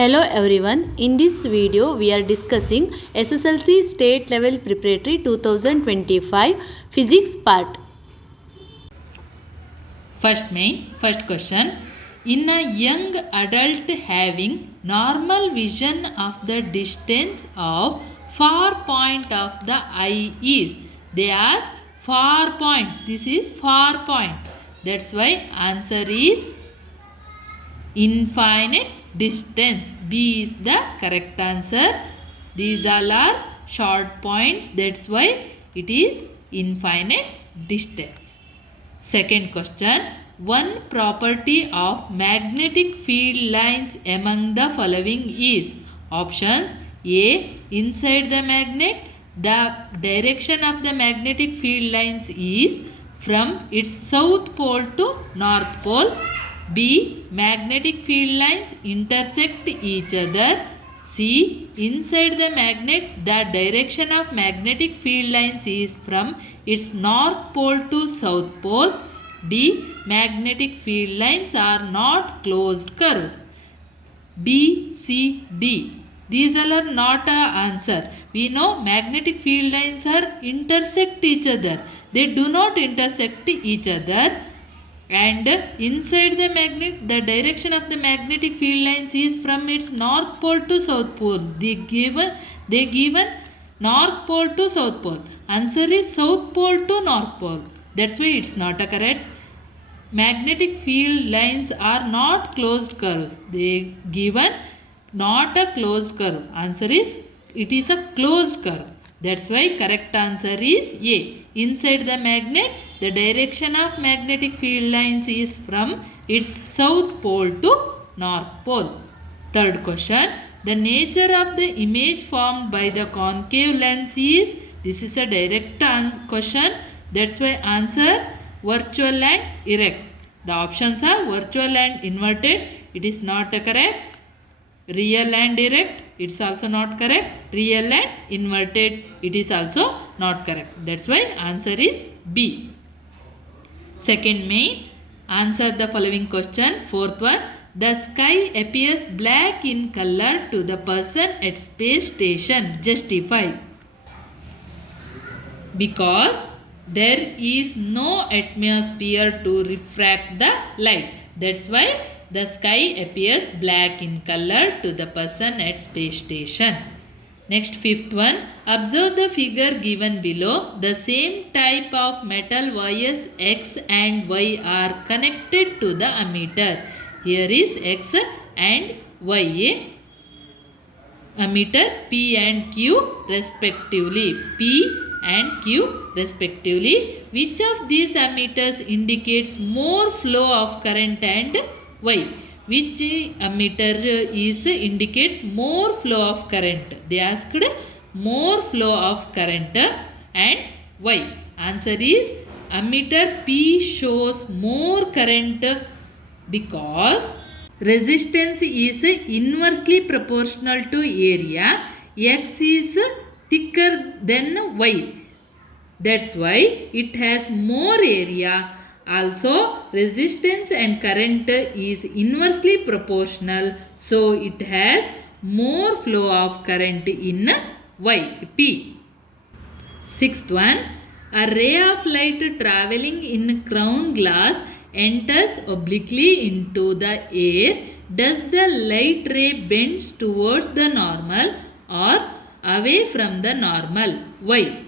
Hello everyone, in this video we are discussing SSLC State Level Preparatory 2025 Physics part. First question. In a young adult having normal vision of the distance of far point of the eye is, they ask far point. This is far point. That's why answer is infinite distance. B is the correct answer. These all are short points. That's why it is infinite distance. Second question. One property of magnetic field lines among the following is. Options. A. Inside the magnet, the direction of the magnetic field lines is from its south pole to north pole. B. Magnetic field lines intersect each other. C. Inside the magnet, the direction of magnetic field lines is from its north pole to south pole. D. Magnetic field lines are not closed curves. B, C, D. These all are not an answer. We know magnetic field lines are intersect each other. They do not intersect each other. And inside the magnet, the direction of the magnetic field lines is from its north pole to south pole. They given north pole to south pole. Answer is south pole to north pole. That's why it's not a correct. Magnetic field lines are not closed curves. They given not a closed curve. Answer is it is a closed curve. That's why correct answer is A. Inside the magnet, the direction of magnetic field lines is from its south pole to north pole. Third question. The nature of the image formed by the concave lens is. This is a direct question. That's why answer virtual and erect. The options are virtual and inverted. It is not correct. Real and erect, it's also not correct. Real and inverted, it is also not correct. That's why answer is B. Second main, answer the following question. Fourth one, the sky appears black in color to the person at space station. Justify. Because there is no atmosphere to refract the light. That's why the sky appears black in color to the person at space station. Next, fifth one. Observe the figure given below. The same type of metal wires X and Y are connected to the ammeter. Here is X and Y. Ammeter P and Q respectively. P and Q respectively. Which of these ammeters indicates more flow of current and why? Which ammeter indicates more flow of current? They asked more flow of current and why? Answer is ammeter P shows more current because resistance is inversely proportional to area. X is thicker than Y. That's why it has more area. Also, resistance and current is inversely proportional. So, it has more flow of current in Y, P. Sixth one, a ray of light traveling in crown glass enters obliquely into the air. Does the light ray bends towards the normal or away from the normal? Why?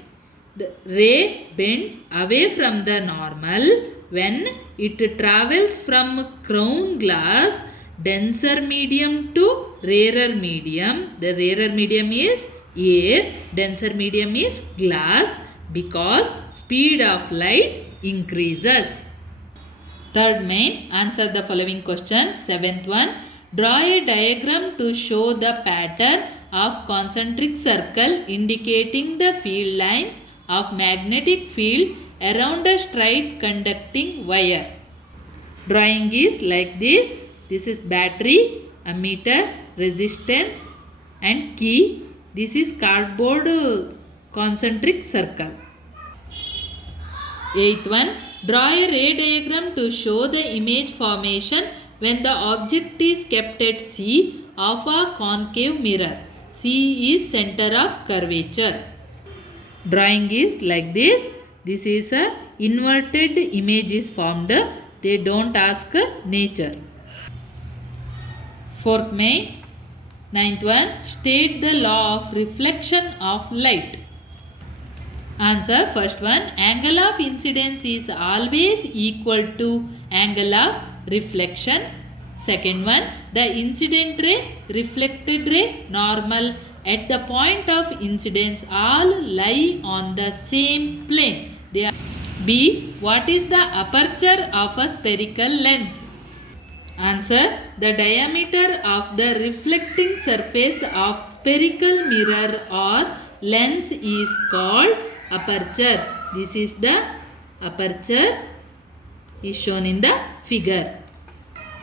The ray bends away from the normal when it travels from crown glass, denser medium to rarer medium. The rarer medium is air, denser medium is glass because speed of light increases. Third main, answer the following question. Seventh one, draw a diagram to show the pattern of concentric circle indicating the field lines of magnetic field around a straight conducting wire. Drawing is like this. This is battery, ammeter, resistance and key. This is cardboard concentric circle. Eighth one, draw a ray diagram to show the image formation when the object is kept at C of a concave mirror. C is center of curvature. Drawing is like this. This is a inverted image is formed. They don't ask nature. Fourth main. Ninth one. State the law of reflection of light. Answer. First one. Angle of incidence is always equal to angle of reflection. Second one. The incident ray, reflected ray, normal at the point of incidence all lie on the same plane. They are B. What is the aperture of a spherical lens? Answer. The diameter of the reflecting surface of spherical mirror or lens is called aperture. This is the aperture is shown in the figure.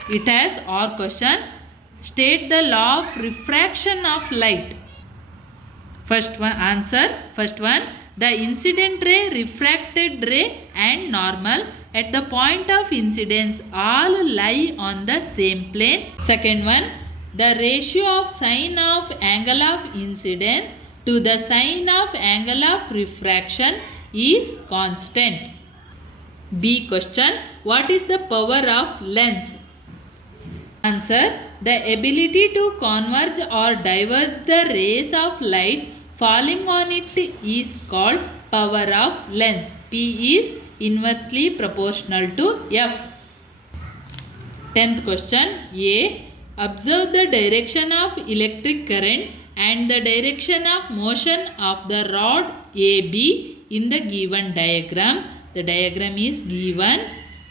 It has or question. State the law of refraction of light. First one answer. First one. The incident ray, refracted ray and normal at the point of incidence all lie on the same plane. Second one. The ratio of sine of angle of incidence to the sine of angle of refraction is constant. B question. What is the power of lens? Answer. The ability to converge or diverge the rays of light falling on it is called power of lens. P is inversely proportional to F. 10th question. A. Observe the direction of electric current and the direction of motion of the rod AB in the given diagram. The diagram is given.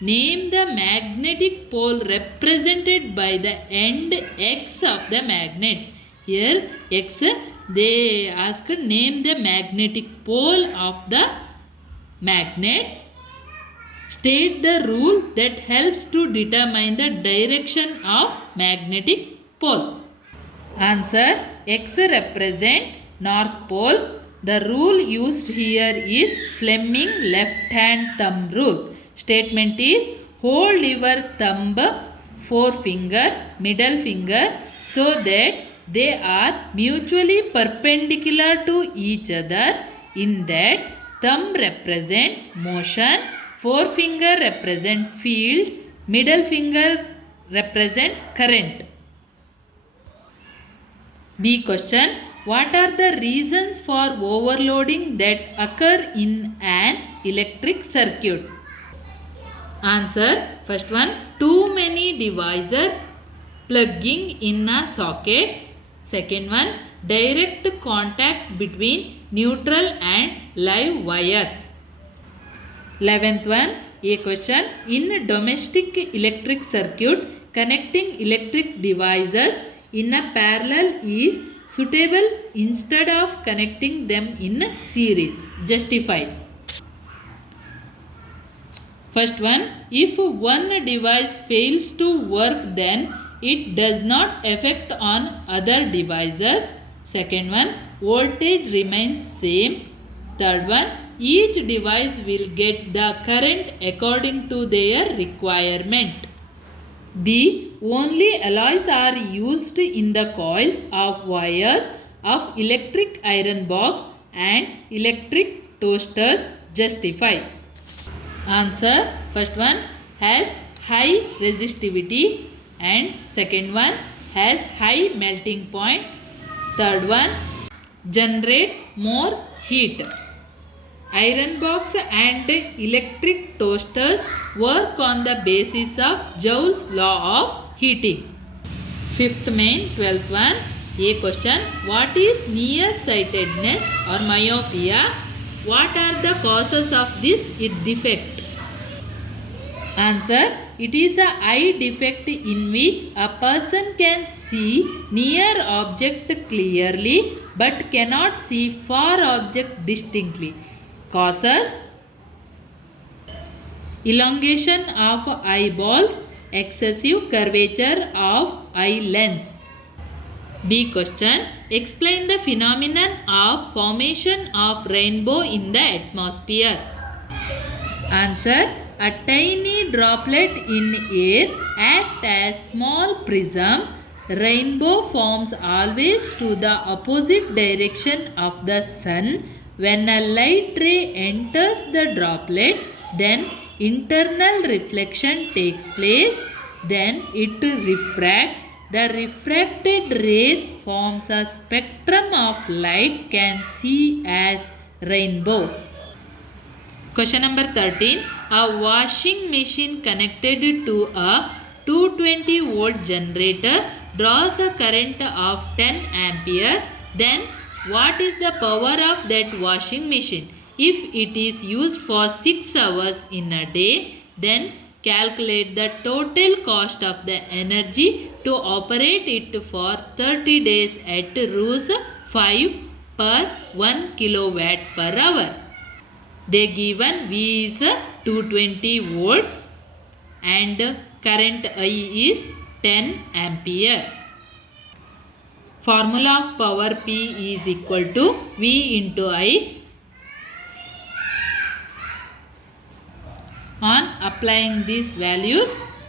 Name the magnetic pole represented by the end X of the magnet. Here X, they ask name the magnetic pole of the magnet. State the rule that helps to determine the direction of magnetic pole. Answer. X represent North Pole. The rule used here is Fleming left hand thumb rule. Statement is hold your thumb, forefinger, middle finger so that they are mutually perpendicular to each other. In that, thumb represents motion, forefinger represents field, middle finger represents current. B question. What are the reasons for overloading that occur in an electric circuit? Answer. First one. Too many devices plugging in a socket. Second one. Direct contact between neutral and live wires. 11th one. A question. In domestic electric circuit, connecting electric devices in a parallel is suitable instead of connecting them in series. Justify. First one. If one device fails to work, then it does not affect on other devices. Second one. Voltage remains same. Third one. Each device will get the current according to their requirement. B. Only alloys are used in the coils of wires of electric iron box and electric toasters. Justify. Answer. First one has high resistivity and second one has high melting point. Third one generates more heat. Iron box and electric toasters work on the basis of Joule's law of heating. Fifth main, 12th one. A question. What is nearsightedness or myopia? What are the causes of this defect? Answer. It is a eye defect in which a person can see near object clearly but cannot see far object distinctly. Causes: elongation of eyeballs, excessive curvature of eye lens. B question. Explain the phenomenon of formation of rainbow in the atmosphere. Answer. A tiny droplet in air acts as small prism Rainbow forms always to the opposite direction of the sun. When a light ray enters the droplet, then internal reflection takes place. Then it refracts. The refracted rays forms a spectrum of light can see as rainbow. Question number 13. A washing machine connected to a 220 volt generator draws a current of 10 ampere. Then what is the power of that washing machine? If it is used for 6 hours in a day, then calculate the total cost of the energy to operate it for 30 days at Rs 5 per 1 kilowatt per hour. They given V is 220 volt and current I is 10 ampere. Formula of power P is equal to V into I. On applying these values,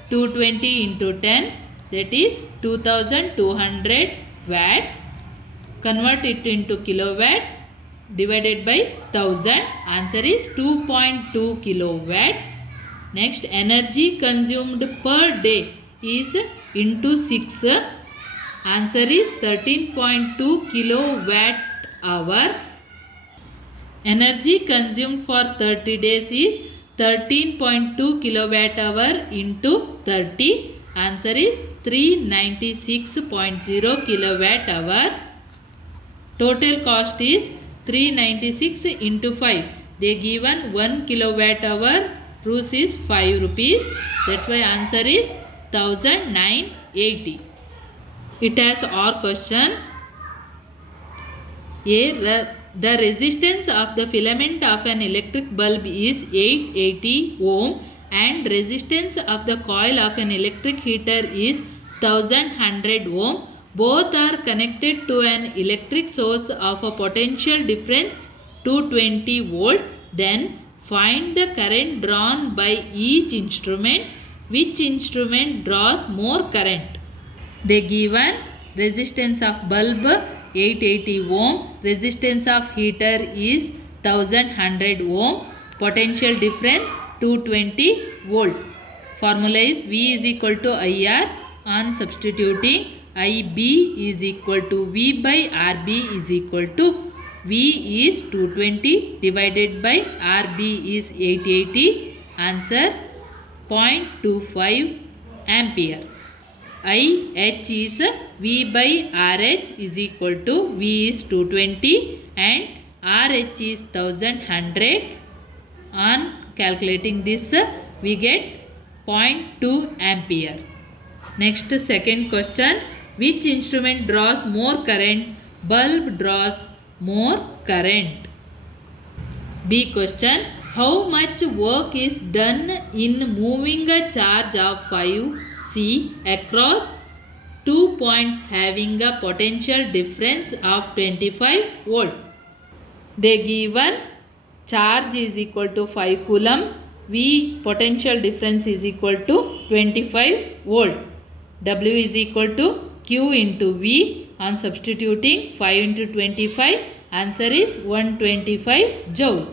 220 into 10, that is 2200 watt. Convert it into kilowatt divided by 1000. Answer is 2.2 kilowatt. Next, energy consumed per day is into 6. Answer is 13.2 kilowatt hour. Energy consumed for 30 days is 13.2 kilowatt hour into 30. Answer is 396.0 kilowatt hour. Total cost is 396 into 5. They given 1 kilowatt hour Rs is 5 rupees. That's why answer is 1980. It has our question. The resistance of the filament of an electric bulb is 880 ohm and resistance of the coil of an electric heater is 1100 ohm. Both are connected to an electric source of a potential difference 220 volt. Then find the current drawn by each instrument. Which instrument draws more current? They given resistance of bulb 880 ohm, resistance of heater is 1100 ohm, potential difference 220 volt. Formula is V is equal to IR. On substituting, IB is equal to V by RB is equal to V is 220 divided by RB is 880. Answer 0.25 ampere. IH is V by RH is equal to V is 220 and RH is 1100. On calculating this, we get 0.2 ampere. Next, second question. Which instrument draws more current? Bulb draws more current. B question. How much work is done in moving a charge of 5C across 2 points having a potential difference of 25 volt? They given charge is equal to 5 coulomb. V potential difference is equal to 25 volt. W is equal to Q into V. On substituting 5 into 25, answer is 125 joule.